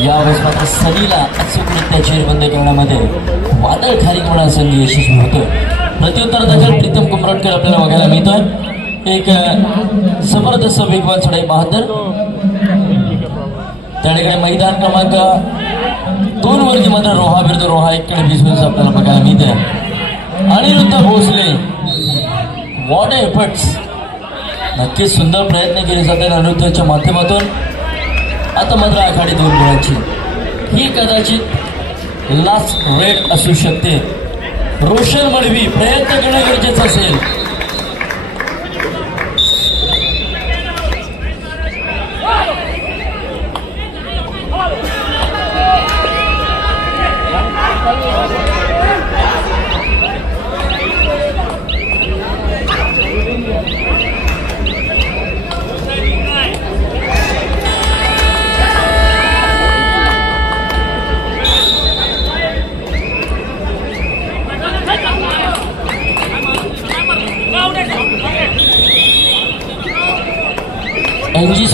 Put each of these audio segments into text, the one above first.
सनीला अचूकरित्या चेरबंद करण्यामध्ये वादळ खारी म्हणा संधी यशस्वी होतो. प्रत्युत्तर दाखल प्रीतम कुमरटकर आपल्याला बघायला मिळतोय. एक जबरदस्त वेगवान चढाई बहादर. त्याकडे मैदान क्रमांक दोन वर्गीमध्ये रोहा विरुद्ध रोहा एककडे वीस मिनिट आपल्याला बघायला मिळतंय. अनिरुद्ध भोसले. वॉट एफर्ट्स नक्कीच सुंदर प्रयत्न केले जातात अनिरुद्धच्या माध्यमातून. आता मात्र आघाडी दोन गुणांची. ही कदाचित लास्ट रेड असू शकते. रोशन मडवी प्रयत्न करणं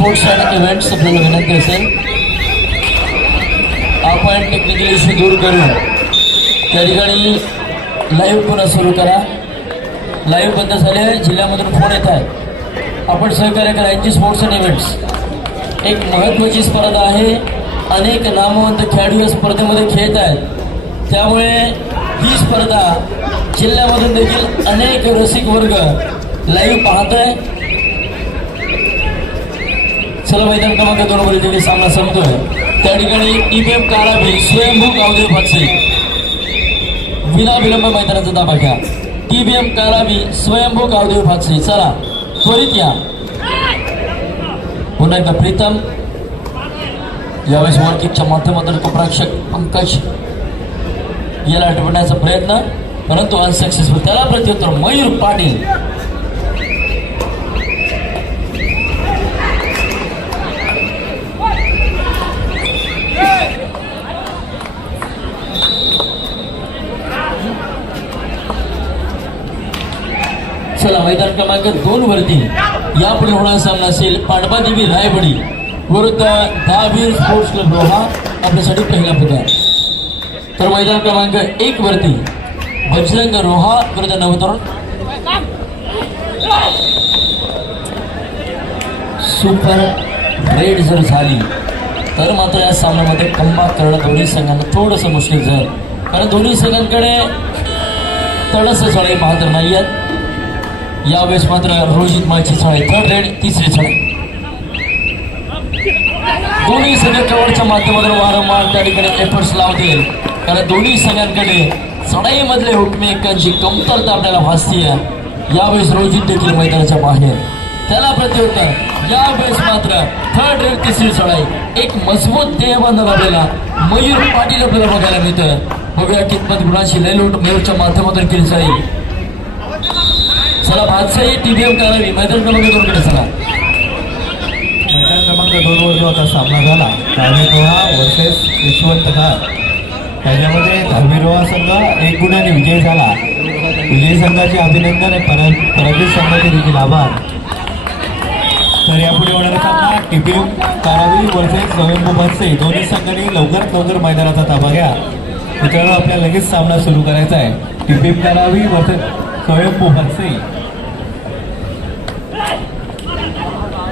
स्पोर्ट्स अँड इव्हेंट्स आपल्याला विनंती असेल. आपण टेक्निकल इश्यू दूर करून त्या ठिकाणी लाईव्ह पुन्हा सुरू करा. लाईव्ह बंद झाले जिल्ह्यामधून फोन येत आहे आपण सहकार्य करा स्पोर्ट्स अँड इव्हेंट्स एक महत्त्वाची स्पर्धा आहे. अनेक नामवंत खेळाडू या स्पर्धेमध्ये खेळत आहेत. त्यामुळे ही स्पर्धा जिल्ह्यामधून देखील अनेक रसिक वर्ग लाईव्ह पाहत आहे चला मैदान क्रमांक दोन मध्ये त्यांनी सामना संपतोय. त्या ठिकाणी ईबीएम काराबी स्वयंभू गावदेव भातसे विना विलंब मैदानाचा ताबा घ्या. टीबीएम काराबी स्वयंभू गावदेव भातसे चला त्वरित या. पुन्हा एकदा प्रीतम. यावेळेस वॉलकिकच्या माध्यमातून कपराक्षक पंकज याला आठवण्याचा प्रयत्न. परंतु अनसक्सेसफुल त्याला प्रत्युत्तर मयूर पाटील. चला मैदान क्रमांक दोन वरती. यापुढे होणारा सामना असेल पांडवादेवी रायबडी विरुद्ध दहावीर स्पोर्ट्स क्लब रोहा. आपल्यासाठी पहिला पुकार तर मैदान क्रमांक एक वरती बजरंग रोहा विरुद्ध नवतरुण. सुपर रेड जर झाली, तर मात्र या सामन्यामध्ये कमबाक करणं दोन्ही संघांना थोडंसं मुश्किल जाईल कारण दोन्ही संघांकडे तडस चढाई बहादर नाही आहेत यावेळेस मात्र रोहित माची चढाई थर्ड रेड तिसरी चढाई दोन्ही संघ माध्यमातून वारंवार त्या ठिकाणी एफर्ट्स लावतील. कारण दोन्ही सगळ्यांकडे चढाईमधले हुकमेकांची कमतरता आपल्याला भासतीय. यावेळेस रोजित देखील मैदानाच्या बाहेर. त्याला प्रत्युत्तर यावेळेस मात्र थर्ड रेड तिसरी चढाई एक मजबूत देहबांध लाभलेला मयूर पाटील आपल्याला बघायला मिळतं बघूया कितपत गुणाची लयलूट मयूरच्या माध्यमातून केली जाईल चला भातसाई टीव्हीएम करावी मैदान क्रमांक दोन कडे चला. मैदान क्रमांक दोन वर जो आता सामना झाला दहावी रोहा वर्सेस यशवंत घाट त्याच्यामध्ये दहावी रोहा संघ एक गुणाने विजय झाला. विजयी संघाचे अभिनंदन आणि पराजित संघाचे देखील आभार. तर यापुढे होणारा सामना टीपीएम कारावी वर्सेस नोव्हेंबर भातसे दोन्ही संघांनी लवकरात लवकर मैदानाचा ताबा घ्या. मित्रांनो आपल्याला लगेच सामना सुरू करायचा आहे. टीपीएम कारावी वर्सेस स्वयंभू भातसे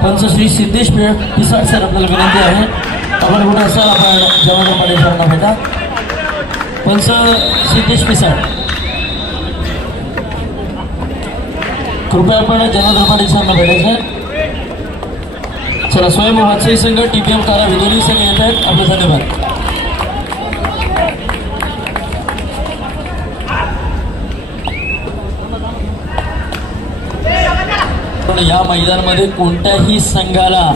पंच श्री सिद्धेश पे पिसाळ सर आपल्याला विनंती आहे आपण कुठे असाल आपण पाटील सरांना भेटा पंच सिद्धेश पिसाळ कृपया आपण पाटील सरांना भेटायचं चला, स्वयं वात्सई संघ, टीपीएम कारा दोन्ही संघ येत आहेत धन्यवाद। पण या मैदानामध्ये कोणत्याही संघाला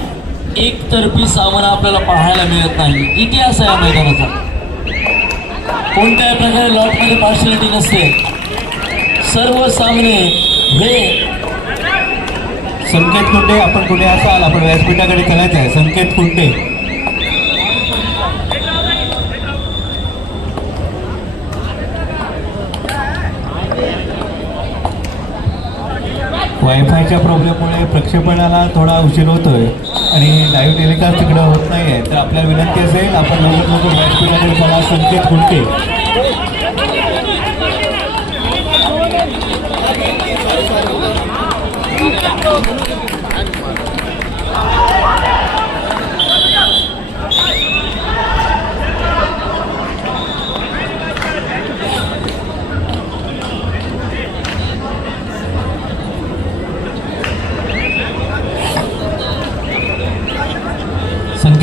एकतर्फी सामना आपल्याला पाहायला मिळत नाही. इतिहास आहे या मैदानाचा. कोणत्याही प्रकारे लॉटमध्ये पार्शलिटी नसते. सर्व सामने हे संकेत कुंटे आपण कुठे असाल आपण व्यासपीठाकडे चलायचं आहे. संकेत कुंटे वायफायच्या प्रॉब्लेममुळे प्रक्षेपणाला थोडा उशीर होतो आहे आणि लाईव्ह टेलिकास्ट तिकडं होत नाही आहे तर आपल्याला विनंती असेल आपण लवकर लवकर व्यासपीठाकडे मला संकेत कुलटे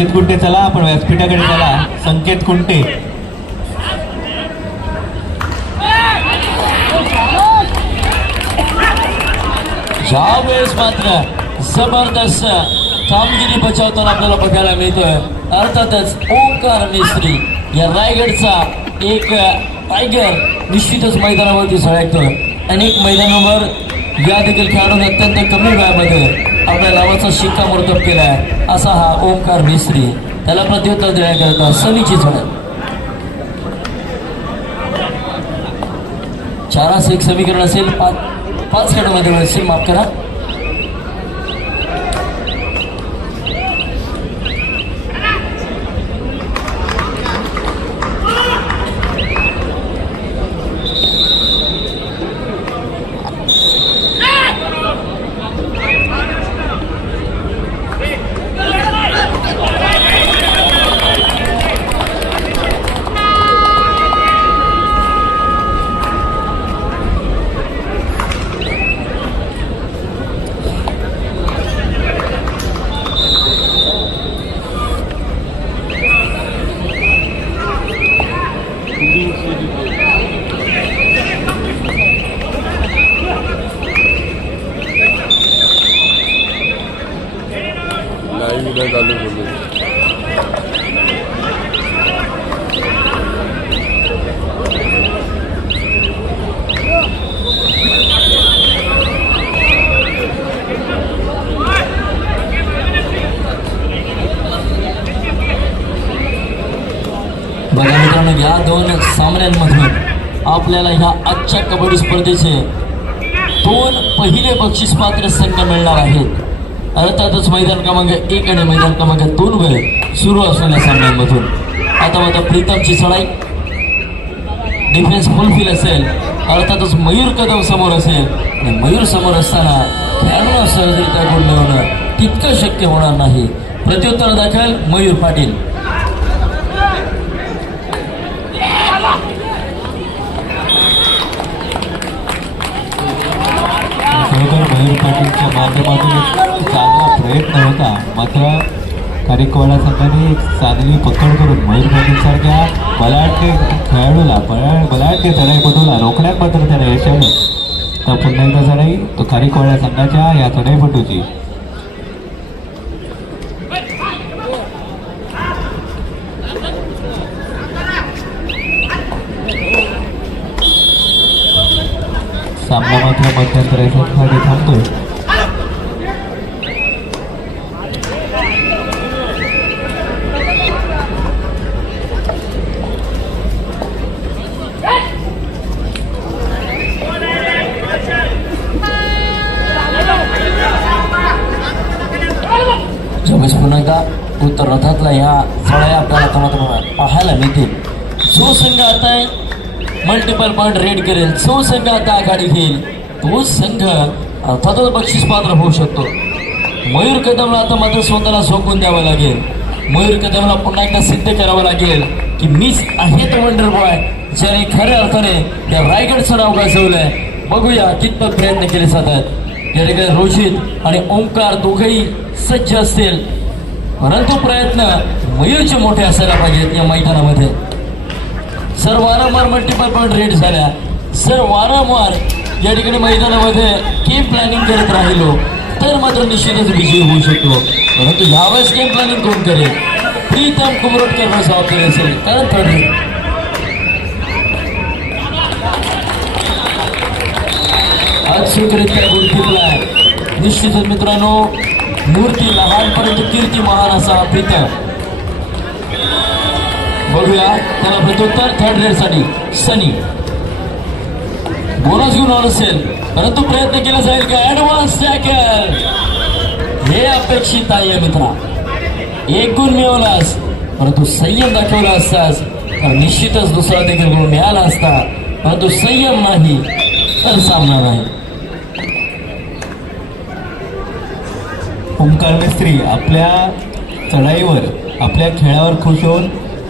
संकेत कुंटे चला आपण व्यासपीठाकडे चला. संकेत कुंटे. यावेळेस मात्र जबरदस्त कामगिरी बचावताना आपल्याला बघायला मिळतोय अर्थातच ओंकार मिस्त्री या रायगडचा एक टायगर निश्चितच मैदानावरती सळायतोय अनेक मैदानावर या देखील खेळाडूंनी अत्यंत कमी वेळामध्ये आपल्या नावाचा शिक्कामोर्तब आहे असा हा ओंकार मिस्त्री त्याला प्रत्युत्तर देण्याकरता सनीची झळक चारास एक समीकरण असेल पाच पाच गटामध्ये असेल माफ करा. लाईव्ह चालू बोलू बघा मित्रांनो या दोन सामन्यांमधून आपल्याला ह्या आजच्या कबड्डी स्पर्धेचे दोन पहिले बक्षीस पात्र संघ मिळणार आहेत. अर्थातच मैदान क्रमांक एक आणि मैदान क्रमांक दोन वर सुरू असलेल्या सामन्यांमधून. आता मात्र प्रीतमची चढाई डिफेन्स फुलफिल असेल. अर्थातच मयूर कदम समोर असेल. आणि मयूर समोर असताना खेळाडूला सहजरित्या गुण मिळवणं तितकं शक्य होणार नाही. प्रत्युत्तर दाखल मयूर पाटील. टीमच्या माध्यमातून एक चांगला प्रयत्न होता. मात्र कार्यकवाडा संघाने एक चांगली पकड करून मयूर पाटीलसारख्या बलाढ्य खेळाडूला बला बलाढ्य चढाईपटूला रोखण्यात मात्र त्याने यश आलं तर पुन्हा एकदा चढाई तो कार्यकवाडा संघाच्या या चढाईपटूची. सामना मात्र मध्यंतरासाठी थांबतोय. सुद्धा उत्तर रथातला ह्या चढाया आपल्याला आता पाहायला मिळतील. जो संघ आता मल्टिपल पॉईंट रेड करेल. जो संघ आता आघाडी घेईल. तो संघ अर्थातच बक्षीस पात्र होऊ शकतो. मयूर कदमला आता मात्र स्वतःला झोकून द्यावं लागेल. मयूर कदमला पुन्हा एकदा सिद्ध करावं लागेल की मीच आहे तो वंडर बॉय ज्याने खऱ्या अर्थाने त्या रायगडचं नाव गाजवलंय. बघूया कितपत प्रयत्न केले जातात. या ठिकाणी रोहित आणि ओंकार दोघेही सज्ज असतील. परंतु प्रयत्न मयूरचे मोठे असायला पाहिजेत या मैदानामध्ये. सर वारंवार मल्टिपल पॉईंट रेड झाल्या. सर वारंवार या ठिकाणी मैदानामध्ये गेम प्लॅनिंग करत राहिलो. तर मात्र निश्चितच विजयी होऊ शकतो परंतु यावेळेस गेम प्लॅनिंग कोण करेल? प्रीतम करणं जबाबदारी असेल. कारण ठरेल अचूकरित्या गुलफिकला निश्चितच मित्रांनो मूर्ती लहान परंतु कीर्ती महान असा हा प्रीतम बघूया त्याला प्रत्युत्तर थर्ड रेडसाठी सनी. बोनस घेऊन आला असेल परंतु प्रयत्न केला जाईल का? ऍडव्हान्स टॅकल हे अपेक्षित आहे मित्रा. एक गुण मिळवलास परंतु संयम दाखवला असतास तर निश्चितच दुसरा देखील गुण मिळाला असता. परंतु संयम नाही तर सामना नाही. ओंकार मिस्त्री आपल्या चढाईवर आपल्या खेळावर खुश होऊन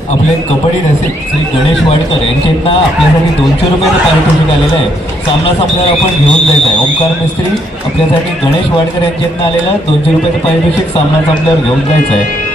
आपले कबड्डी रसिक श्री गणेश वाडकर यांच्यातना आपल्यासाठी दोनशे रुपयाचं पारितोषिक आलेलं आहे. सामना संपल्यावर आपण घेऊन जायचं आहे. ओंकार मिस्त्री आपल्यासाठी गणेश वाडकर यांच्यातना आलेलं दोनशे रुपयाचं पारितोषिक सामना संपल्यावर घेऊन जायचं आहे.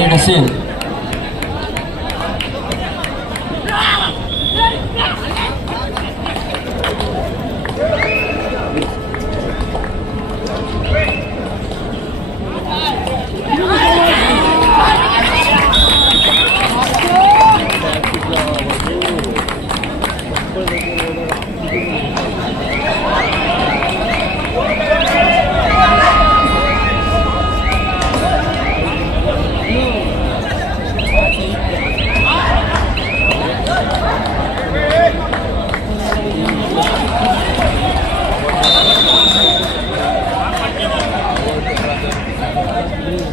ब्लू अँड मयूर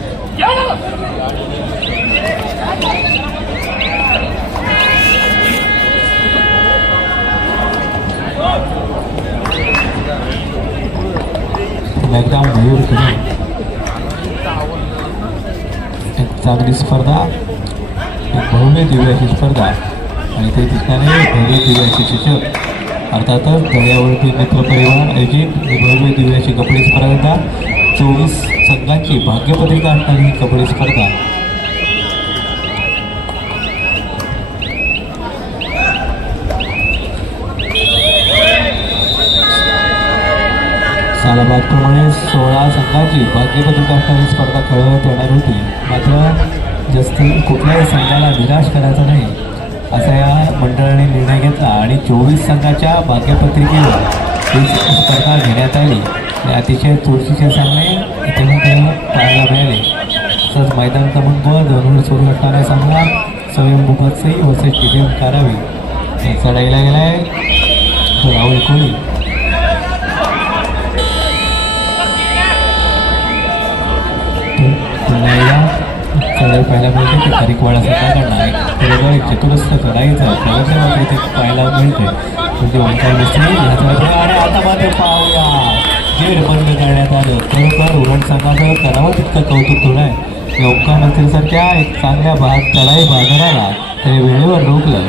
एक चांगली स्पर्धा. एक भव्य दिव्याची स्पर्धा. आणि ते ठिकाणी भव्य दिव्याचे शिक्षक. अर्थातच दर्यावरती मित्र परिवार आयोजित भव्य दिव्य कपडे स्पर्धा. चोवीस संघांची भाग्यपत्रिका असणारी ही कबड्डी स्पर्धा. सालाबादप्रमाणे सोळा संघांची भाग्यपत्रिका असणारी स्पर्धा खेळवण्यात येणार होती. मात्र जास्त कुठल्याही संघाला निराश करायचा नाही असा या मंडळाने निर्णय घेतला आणि चोवीस संघाच्या भाग्यपत्रिकेवर ही स्पर्धा घेण्यात आली. आणि अतिशय चुरशीचे सामने इथे पाहायला मिळाले. तसंच मैदान क्रमांक दोनवर सुरू असणारा सामना स्वयंभू बत्सई वर्सेस टिफिन कारावी. चढाईला गेलाय. तो राहुल कोळी. चढाई पाहायला मिळते. की खारीकवाडा संघाकडनं आहे. बरोबर एक चतुरस्थ चढाईचा प्रदर्शन मात्र इथे पाहायला मिळते म्हणजे ओंकार मिस्त्री आणि आता मात्र पाहूया. खेळ बंद करण्यात आलं. खरोखर उरण संघाचं करावं तितकं कौतुक होणं आहे. या ओंकार मिस्त्रीसारख्या एक चांगल्या भाग चढाई बाजाराला त्याने वेळेवर रोखलं.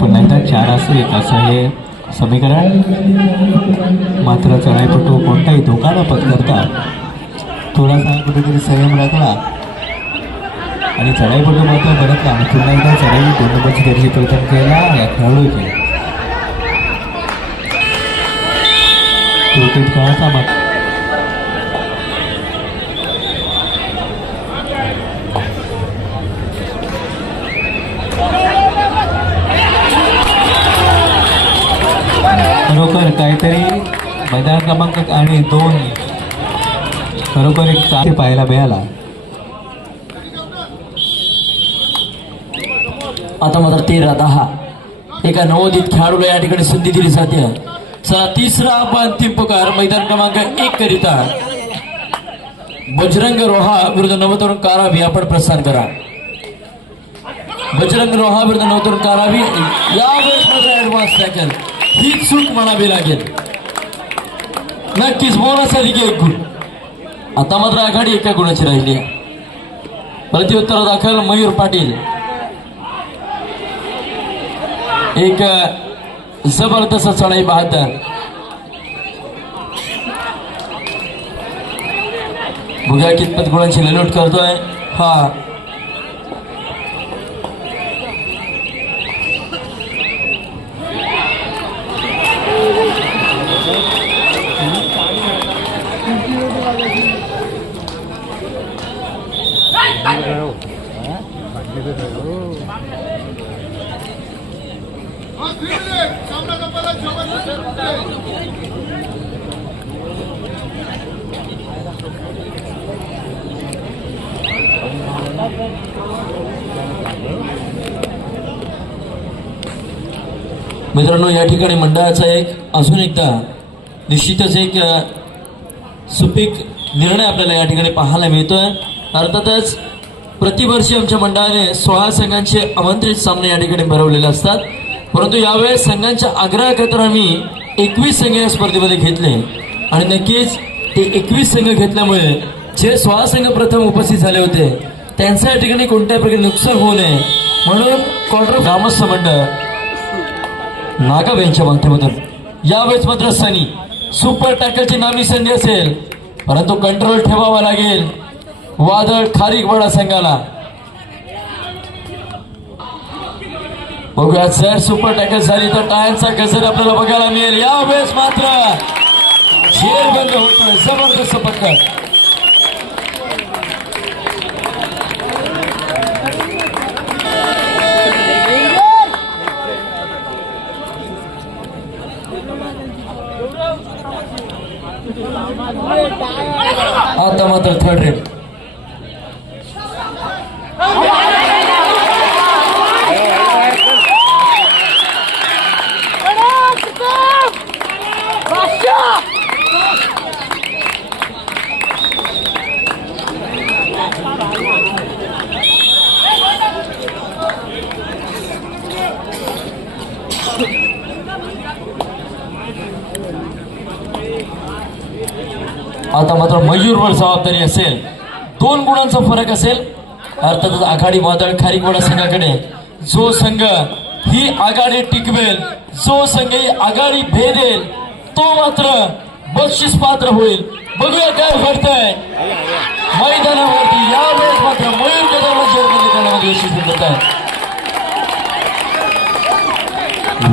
पुन्हा एकदा चार असं एक असं हे समीकरण. मात्र चढाईपटू कोणताही धोका न पत्करता. थोडासा कुठेतरी संयम राखला. आणि चढाईपटू मात्र बरतला आणि पुन्हा एकदा चढाई दोन नंबरची त्याची प्रयत्न केला या खेळाडू केला क्रिकेट खेळाचा मात्र खरोखर काहीतरी मैदान क्रमांक आणि दोन खरोखर एक चांगली पाहायला मिळाला. आता मात्र तेरा दहा एका नवोदित खेळाडूला या ठिकाणी संधी दिली जाते. चला तिसरा व अंतिम पुकार मैदान क्रमांक एक करिता. बजरंग रोहा विरुद्ध नवतरुण कारावी आपण प्रस्थान करा. बजरंग रोहा विरुद्ध नवतरुण कारावी यावेळेस मात्र ही चूक म्हणावी लागेल. नक्कीच बोनस अधिक एक गुण. आता मात्र आघाडी एका गुणाची राहिली आहे. प्रत्युत्तर दाखल मयूर पाटील. एक जबरदस्त चढाई पाहत. बघूया कितपत गुणांची ललोट करतोय. हा. मित्रांनो या ठिकाणी मंडळाचा एक अजून एकदा निश्चितच एक सुपीक निर्णय आपल्याला या ठिकाणी पाहायला मिळतोय. अर्थातच प्रतिवर्षी आमच्या मंडळाने सोळा संघांचे आमंत्रित सामने या ठिकाणी भरवलेले असतात. परंतु यावेळेस संघांच्या आग्रहाखातर आम्ही एकवीस संघ या स्पर्धेमध्ये घेतले. आणि नक्कीच ते एकवीस संघ घेतल्यामुळे जे सोळा संघ प्रथम उपस्थित झाले होते त्यांच्या ठिकाणी कोणत्याही प्रकारे नुकसान होऊ नये म्हणून क्वार्टर ग्रामस्थ मंडळ नागाव यांच्या माध्यमातून. यावेळेस मात्र सनी सुपर टॅकलची नामी संधी असेल परंतु कंट्रोल ठेवावा लागेल. वादळ खारीक वडा संघाला. बघूया सर सुपर टॅकल झाली तर टाळ्यांचा गजर आपल्याला बघायला मिळेल. यावेळेस मात्र झेल बंद होतोय. जबरदस्त पक्का आता मात्र थर्ड रेट आता मात्र मयूरवर जबाबदारी असेल. दोन गुणांचा फरक असेल. अर्थातच आघाडी वादळ खारीकवाडा संघाकडे. जो संघ ही आघाडी टिकवेल जो संघ ही आघाडी भेदेल तो मात्र बक्षीस पात्र होईल. बघूया काय घडतंय. मैदानावरती यावेळेस मात्र मयूर कदम करण्यामध्ये यशस्वी होत आहे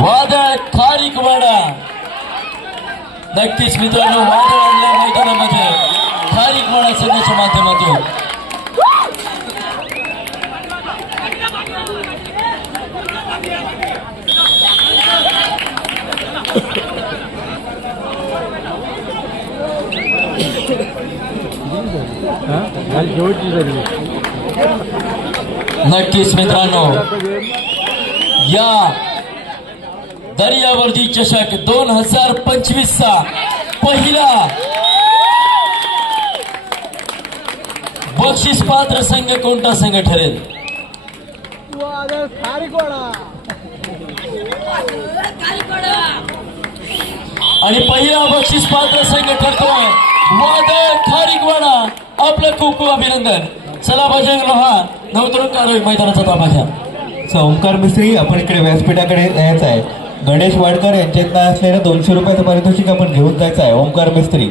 वादळ खारीकवाडा नक्कीच मित्रांनो वादळ आणल्या मैदानामध्ये खारीक मळा संघाच्या माध्यमातून. नक्कीच मित्रांनो. या दर्यावर्दी चषक दोन हजार पंचवीस चा पहिला बक्षीस पात्र संघ कोणता संघ ठरेल? आणि पहिला बक्षीस पात्र संघ ठरतोय वादळ खारीकवाडा. आपलं खूप खूप अभिनंदन. चला बजरंग लोहा. नवतरुण कारवाई मैदानाचा ताबा घ्या. ओंकार मिस्त्री आपण इकडे व्यासपीठाकडे यायचं आहे. गणेश वाडकर यांच्या असलेलं दोनशे रुपयाचं पारितोषिक आपण घेऊन जायचं आहे. ओंकार मिस्त्री.